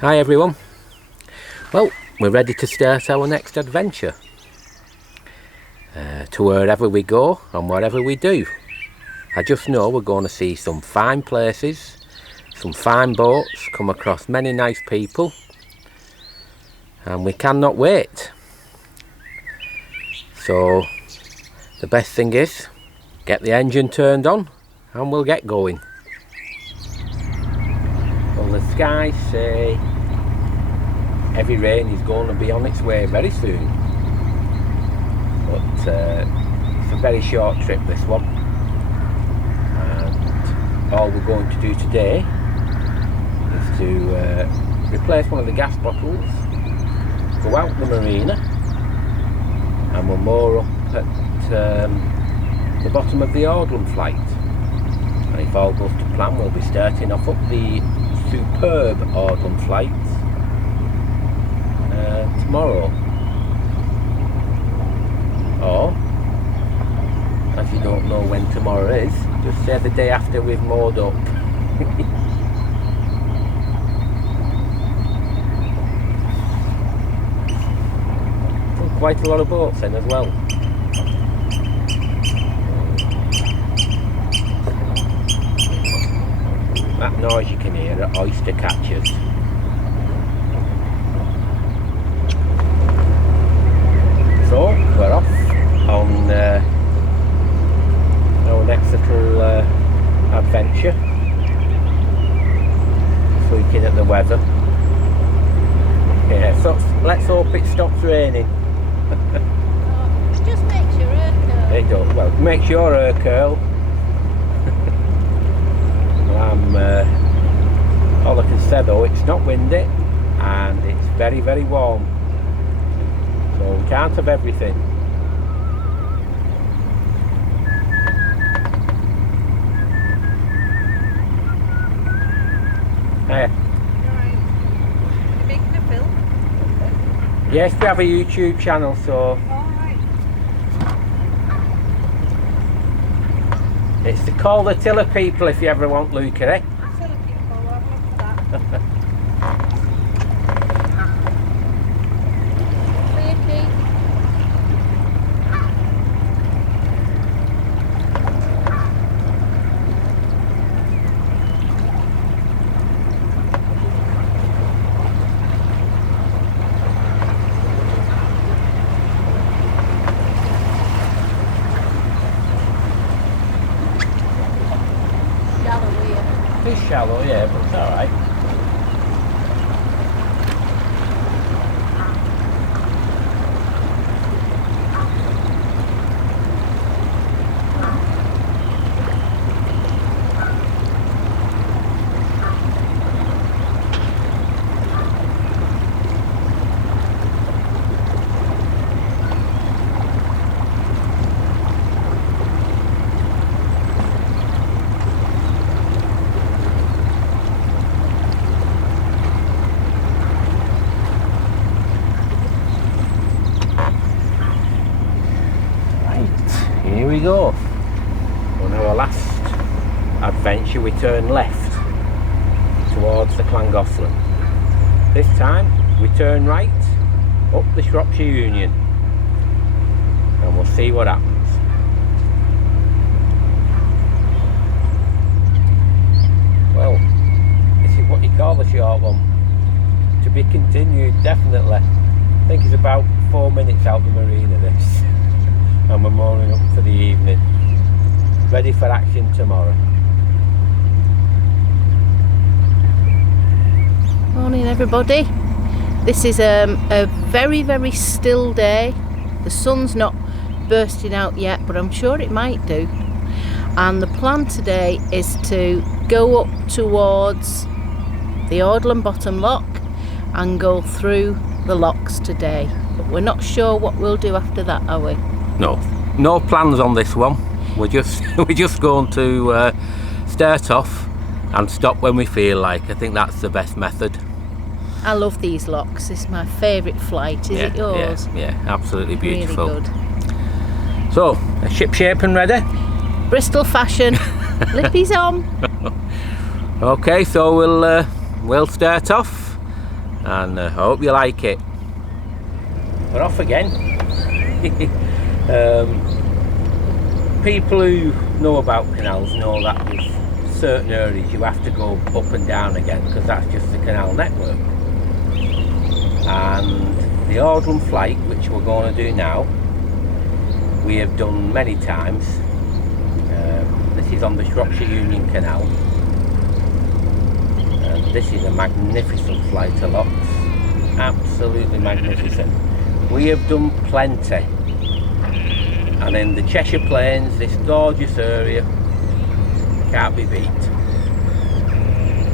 Hi everyone. Well, we're ready to start our next adventure. To wherever we go and whatever we do. I just know we're going to see some fine places, some fine boats, come across many nice people, and we cannot wait. So the best thing is, get the engine turned on and we'll get going. Well, the skies say heavy rain is going to be on its way very soon, but it's a very short trip, this one, and all we're going to do today is to replace one of the gas bottles, go out the marina, and we'll moor up at the bottom of the Audlem flight, and if all goes to plan we'll be starting off up the superb Audlem flight tomorrow, or as you don't know when tomorrow is, just say the day after we've moored up. Quite a lot of boats in as well. That noise you can hear are oyster catchers. So we're off on our next little adventure. Just looking at the weather. Yeah, so let's hope it stops raining. It just makes your hair curl. It does. Well, it makes your hair curl. All I can say though, it's not windy and it's very, very warm. So we can't have everything. Hiya. Right. You're making a film? Yes, we have a YouTube channel, so Alright. it's the Call the Tiller people if you ever want Luca, eh? I'm still looking for one. Look for that. Pretty. Shallow here. It's shallow, yeah, but it's alright. Here we go. On our last adventure we turn left towards the Llangollen. This time we turn right up the Shropshire Union and we'll see what happens. Well, this is what you call a short one. To be continued, definitely. I think it's about 4 minutes out the marina, this. And we're mooring up for the evening, ready for action tomorrow. Morning everybody. This is a very, very still day. The sun's not bursting out yet, but I'm sure it might do. And the plan today is to go up towards the Audlem bottom lock and go through the locks today. But we're not sure what we'll do after that, are we? No plans on this one. We're just going to start off and stop when we feel like. I think that's the best method. I love these locks. It's my favourite flight. Is it yours? Yeah, absolutely beautiful. Really good. So, ship shape and ready? Bristol fashion. Lippies on. Okay, so we'll start off and I hope you like it. We're off again. People who know about canals know that there's certain areas you have to go up and down again, because that's just the canal network. And the Audlem flight, which we're going to do now, we have done many times. This is on the Shropshire Union Canal. This is a magnificent flight of locks, absolutely magnificent. We have done plenty, and in the Cheshire Plains, this gorgeous area can't be beat.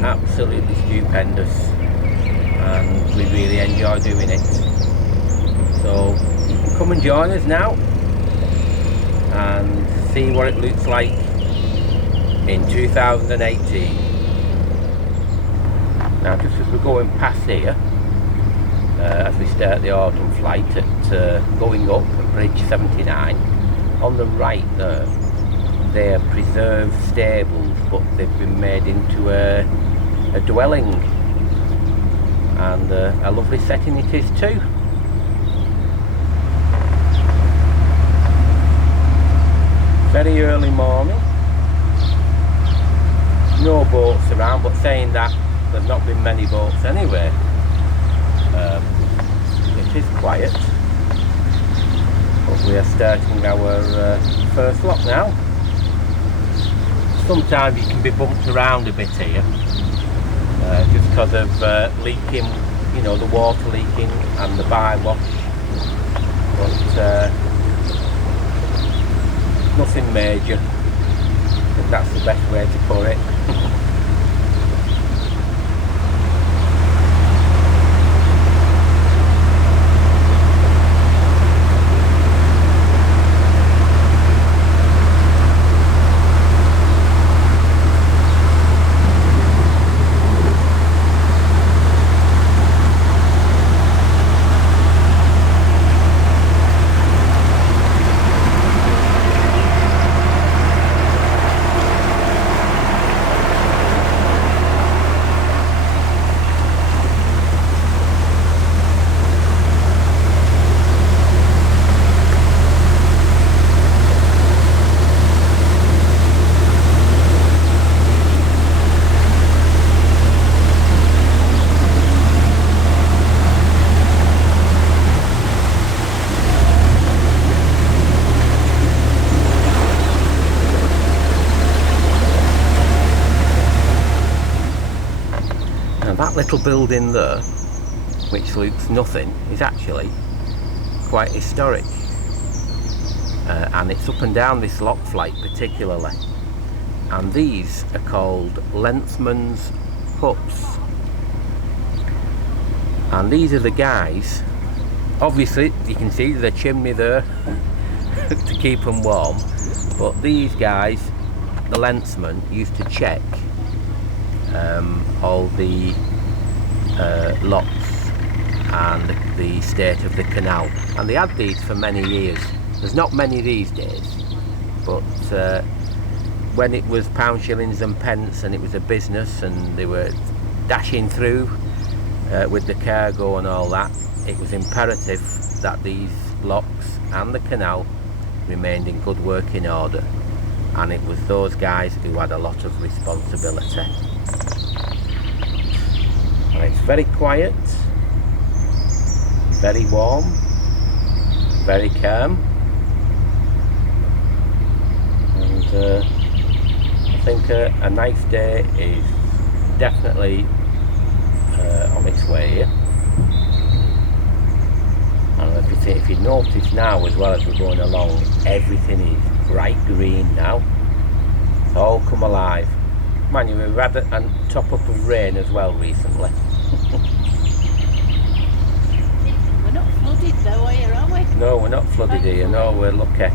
Absolutely stupendous, and we really enjoy doing it. So you can come and join us now and see what it looks like in 2018. Now, just as we're going past here, as we start the autumn flight at going up at Bridge 79, on the right there, they are preserved stables, but they've been made into a dwelling, and a lovely setting it is too. Very early morning, no boats around, but saying that, there's not been many boats anyway. It is quiet, but we are starting our first lock now. Sometimes you can be bumped around a bit here, just because of leaking, you know, the water leaking and the bywash, but nothing major. I think that's the best way to put it. That little building there, which looks nothing, is actually quite historic, and it's up and down this lock flight particularly, and these are called lensmen's huts, and these are the guys, obviously you can see the chimney there to keep them warm, but these guys, the lensmen, used to check all the locks and the state of the canal, and they had these for many years. There's not many these days, but when it was pound, shillings and pence and it was a business and they were dashing through with the cargo and all that, it was imperative that these locks and the canal remained in good working order, and it was those guys who had a lot of responsibility. It's very quiet, very warm, very calm, and I think a nice day is definitely on its way here. And if you notice now as well as we're going along, everything is bright green now. It's all come alive. Man, we've had a top up of rain as well recently. We're not flooded though here, are we? No, we're not flooded here, no, we're lucky.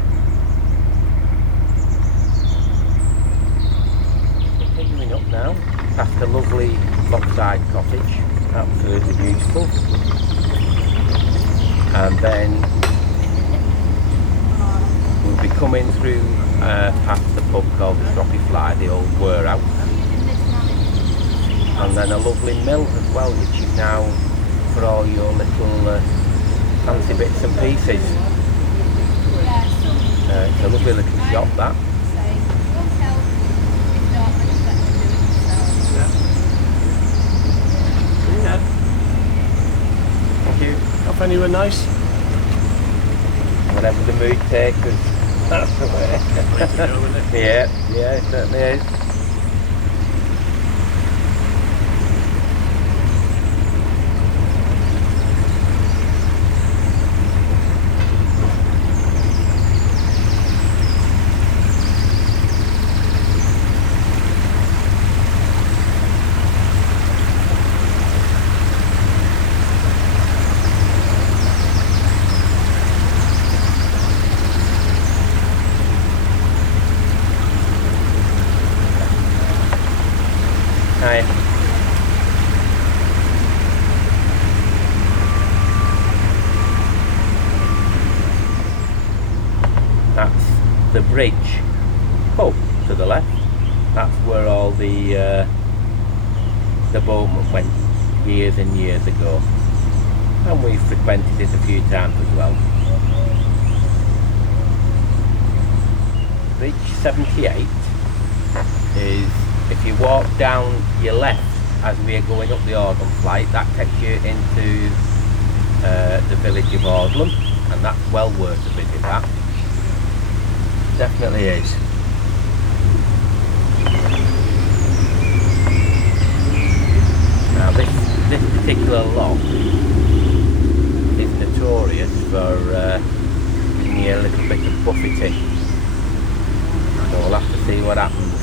Continuing up now, past a lovely lockside cottage, absolutely beautiful. And then we'll be coming through past the pub called the Shropshire Fly, the old warehouse. And then a lovely mill as well, which is now for all your little fancy bits and pieces. It's a lovely little shop, that. Thank you. Off anywhere nice? Whatever the mood takes us, that's the way. Way to go, isn't it? Yeah, it certainly is. Hi. That's the bridge. Oh, to the left. That's where all the boatmen went years and years ago, and we've frequented it a few times as well. Bridge 78 is, if you walk down your left as we are going up the Audlem flight, that takes you into the village of Audlem, and that's well worth a visit, that. Definitely is. Now this particular lock is notorious for giving you a little bit of buffeting, so we'll have to see what happens.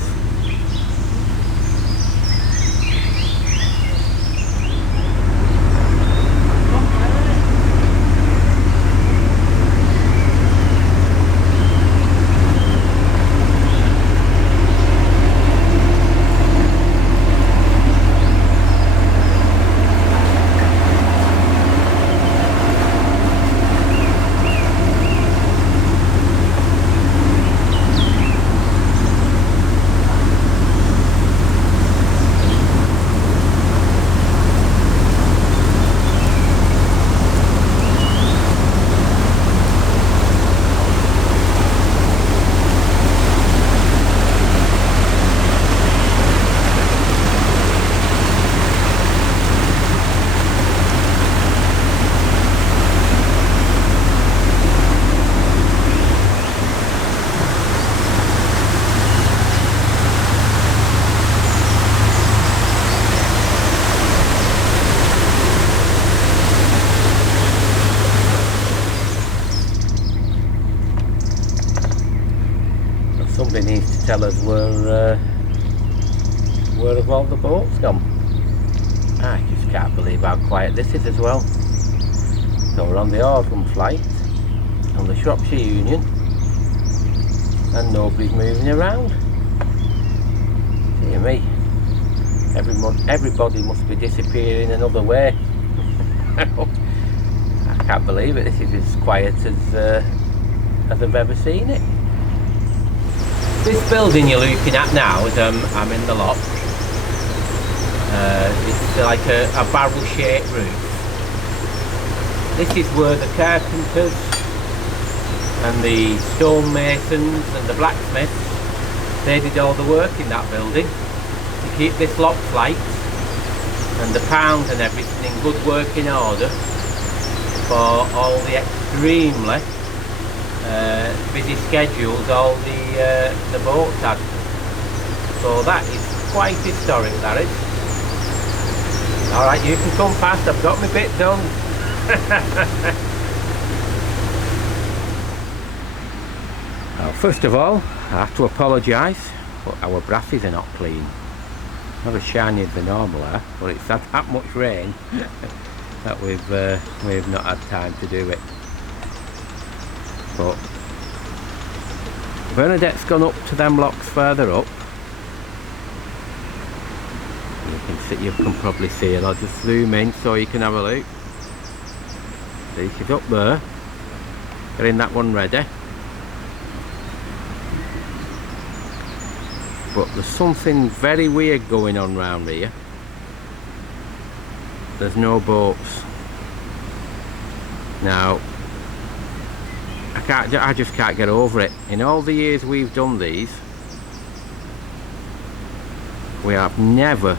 Somebody needs to tell us where have all the boats gone. I just can't believe how quiet this is as well. So we're on the Audlem flight on the Shropshire Union, and nobody's moving around. Dear me, everybody must be disappearing another way. I can't believe it. This is as quiet as I've ever seen it. This building you're looking at now is I'm in the loft. It's like a barrel-shaped roof. This is where the carpenters and the stonemasons and the blacksmiths, they did all the work in that building to keep this lock flight and the pounds and everything in good working order for all the extremely busy schedules all the boats had. So that is quite historic, that is. Alright, you can come past, I've got my bit done. Well, first of all, I have to apologise, but our brasses are not clean. Not as shiny as they normally are, but it's had that much rain that we've not had time to do it. But Bernadette's gone up to them locks further up. You can probably see it. I'll just zoom in so you can have a look. See, she's up there, getting that one ready. But there's something very weird going on round here. There's no boats. Now, I just can't get over it. In all the years we've done these, we have never,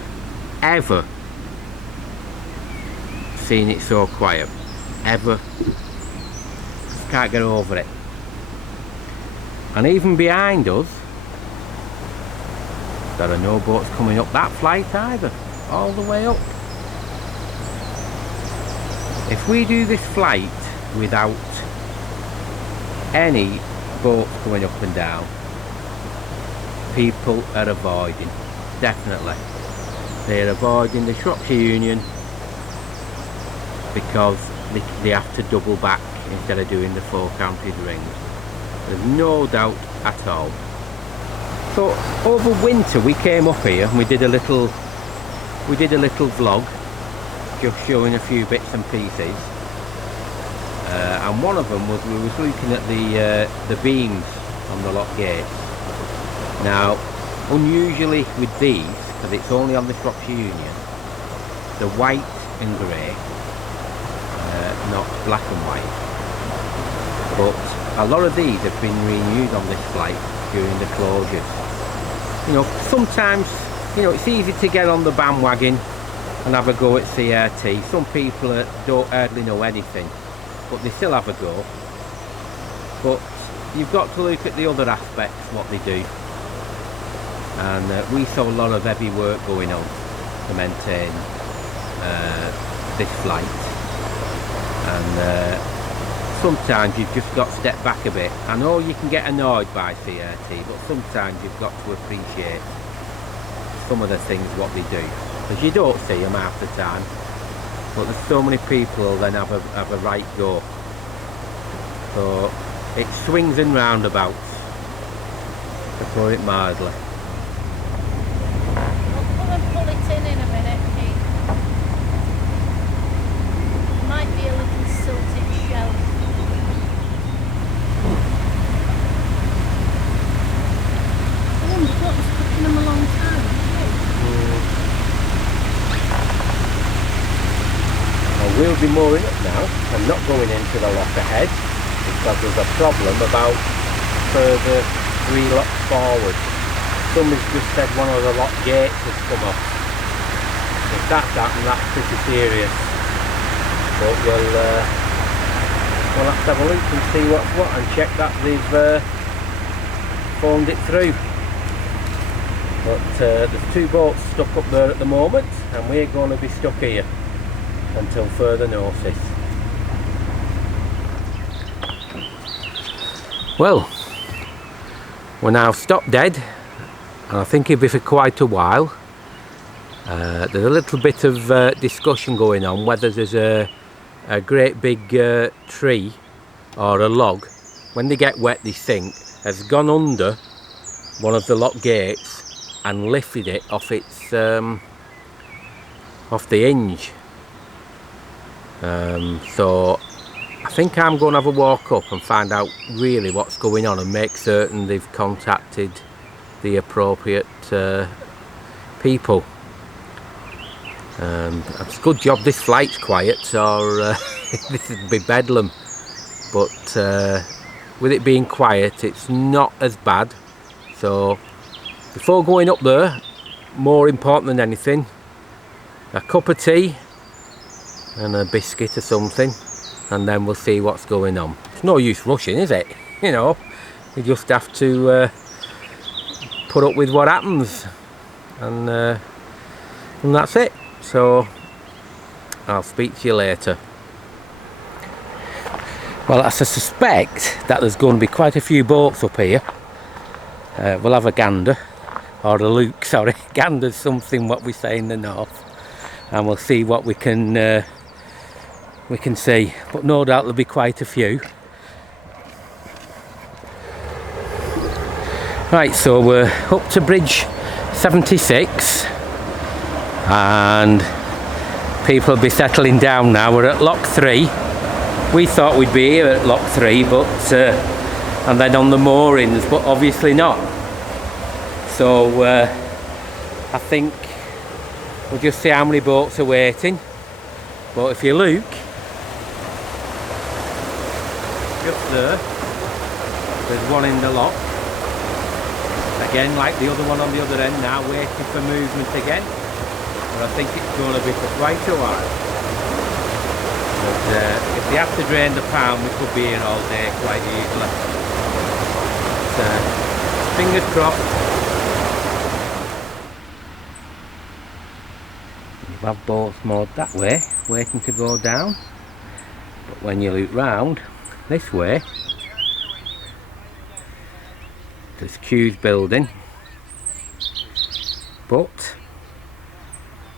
ever seen it so quiet. Ever. Just can't get over it. And even behind us, there are no boats coming up that flight either. All the way up. If we do this flight without any boats going up and down, people are avoiding, definitely. They're avoiding the Shropshire Union because they have to double back instead of doing the 4 counties ring. There's no doubt at all. So over winter we came up here and we did a little vlog, just showing a few bits and pieces. And one of them was we was looking at the beams on the lock gates. Now, unusually with these, because it's only on the Shropshire Union, the white and grey, not black and white. But a lot of these have been renewed on this flight during the closures. You know, sometimes, you know, it's easy to get on the bandwagon and have a go at CRT. Some people don't hardly know anything, but they still have a go. But you've got to look at the other aspects, what they do. And we saw a lot of heavy work going on to maintain this flight. And sometimes you've just got to step back a bit. I know you can get annoyed by CRT, but sometimes you've got to appreciate some of the things what they do, because you don't see them half the time. But there's so many people then have a right go. So it swings and roundabouts, to put it mildly. I'll come and pull it in a minute, Keith. Might be a little silted shell. Oh, you've got stuck in them a long time. We'll be mooring up now. I'm not going into the lock ahead because there's a problem about further 3 locks forward. Somebody's just said one of the lock gates has come off. If that's happened, that's pretty serious. But we'll have to have a look and see what's what and check that they've phoned it through. But there's 2 boats stuck up there at the moment, and we're going to be stuck here until further notice. Well, we're now stopped dead, and I think it'll be for quite a while. There's a little bit of discussion going on whether there's a great big tree or a log. When they get wet, they sink, has gone under one of the lock gates and lifted it off its off the hinge. So I think I'm going to have a walk up and find out really what's going on and make certain they've contacted the appropriate people. It's a good job this flight's quiet, or this would be bedlam. But with it being quiet, it's not as bad. So before going up there, more important than anything, a cup of tea and a biscuit or something, and then we'll see what's going on. It's no use rushing, is it? You know, you just have to put up with what happens, and that's it. So I'll speak to you later. Well, I suspect that there's going to be quite a few boats up here. We'll have a gander, or a look, sorry. Gander's something what we say in the north, and we'll see what we can see, but no doubt there'll be quite a few. Right, so we're up to bridge 76 and people will be settling down now. We're at lock 3. We thought we'd be here at lock 3, but and then on the moorings, but obviously not. So I think we'll just see how many boats are waiting. But if you look, just there. There's one in the lock. Again, like the other one on the other end now, waiting for movement again. But I think it's going to be for quite a while. But if they have to drain the pound, we could be here all day quite easily. But, fingers crossed. You have boats moored that way, waiting to go down. But when you loop round this way, there's queues building, but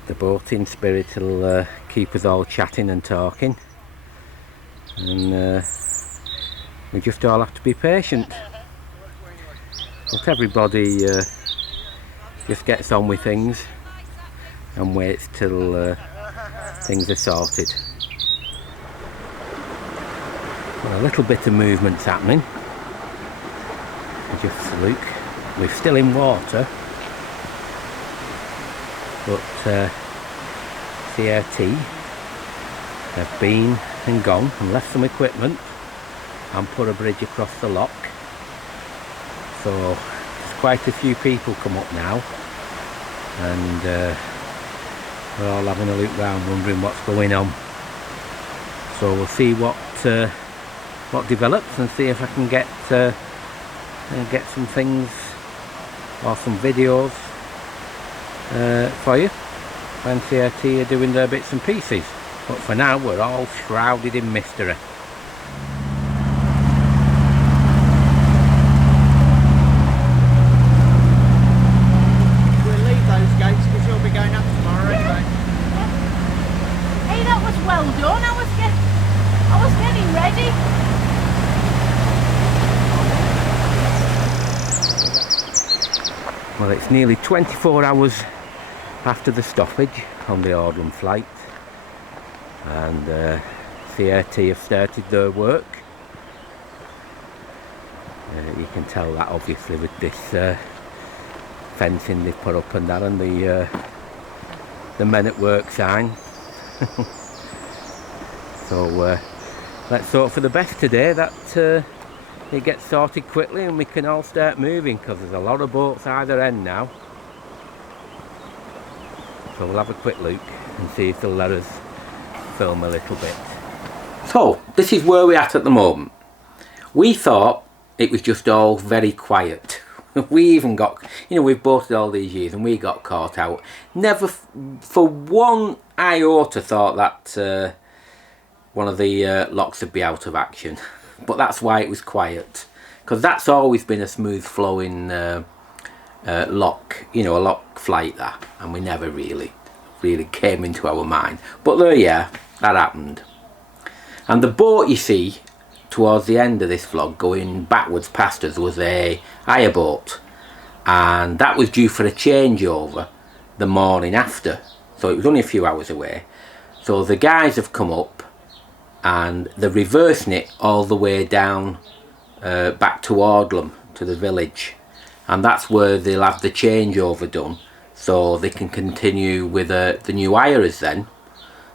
the boating spirit will keep us all chatting and talking, and we just all have to be patient. But everybody just gets on with things and waits till things are sorted. Well, a little bit of movement's happening. Just look, we're still in water, but CRT have been and gone and left some equipment and put a bridge across the lock. So there's quite a few people come up now, and we're all having a look round wondering what's going on. So we'll see what develops and see if I can get some things or some videos for you when CRT are doing their bits and pieces. But for now we're all shrouded in mystery. We'll leave those gates because you'll be going up tomorrow anyway. Hey, that was well done. I was getting ready. Well, it's nearly 24 hours after the stoppage on the Audlem flight, and CRT have started their work. You can tell that obviously with this fencing they've put up and that, and the men at work sign. So let's hope for the best today, that it gets sorted quickly and we can all start moving, because there's a lot of boats either end now. So we'll have a quick look and see if they'll let us film a little bit. So this is where we're at the moment. We thought it was just all very quiet. We even got, we've boated all these years and we got caught out. Never for one iota thought that one of the locks would be out of action. But that's why it was quiet, because that's always been a smooth flowing lock, a lock flight, that, and we never really came into our mind. But there, yeah, that happened. And the boat you see towards the end of this vlog going backwards past us was a hire boat, and that was due for a changeover the morning after, so it was only a few hours away. So the guys have come up and they're reversing it all the way down back to Audlem, to the village, and that's where they'll have the changeover done, so they can continue with the new hirers then.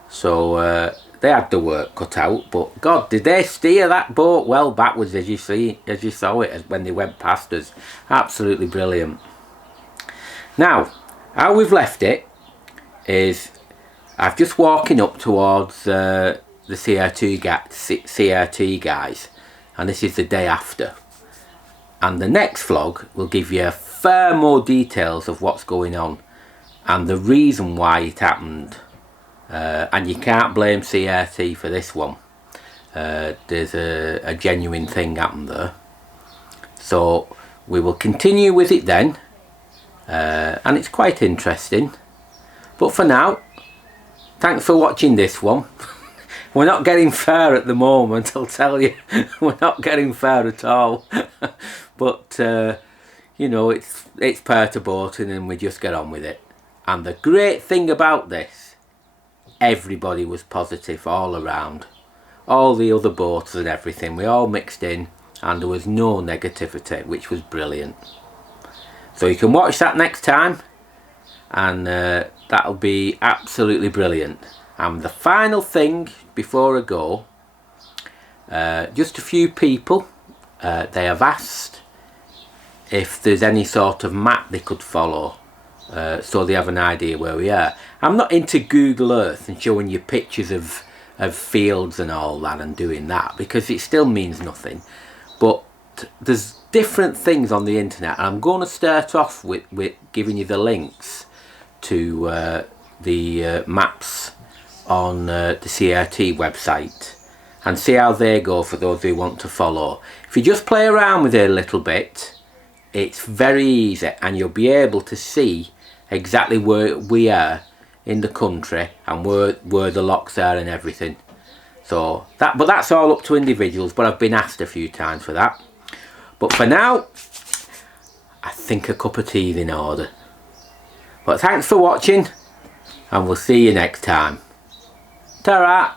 So they had the work cut out, but God, did they steer that boat well backwards, as you saw it when they went past us. Absolutely brilliant. Now, how we've left it is, I've just walking up towards the CRT guys, and this is the day after, and the next vlog will give you far more details of what's going on and the reason why it happened, and you can't blame CRT for this one. There's a genuine thing happened there, so we will continue with it then, and it's quite interesting. But for now, thanks for watching this one. We're not getting far at the moment, I'll tell you. We're not getting far at all. But, it's part of boating and we just get on with it. And the great thing about this, everybody was positive all around. All the other boats and everything, we all mixed in, and there was no negativity, which was brilliant. So you can watch that next time, and that'll be absolutely brilliant. And the final thing before I go, just a few people. They have asked if there's any sort of map they could follow, so they have an idea where we are. I'm not into Google Earth and showing you pictures of fields and all that and doing that, because it still means nothing. But there's different things on the internet, and I'm going to start off with giving you the links to the maps on the CRT website, and see how they go for those who want to follow. If you just play around with it a little bit, it's very easy, and you'll be able to see exactly where we are in the country and where the locks are and everything. So but that's all up to individuals, but I've been asked a few times for that. But for now, I think a cup of tea is in order. But thanks for watching, and we'll see you next time. Ta-ra!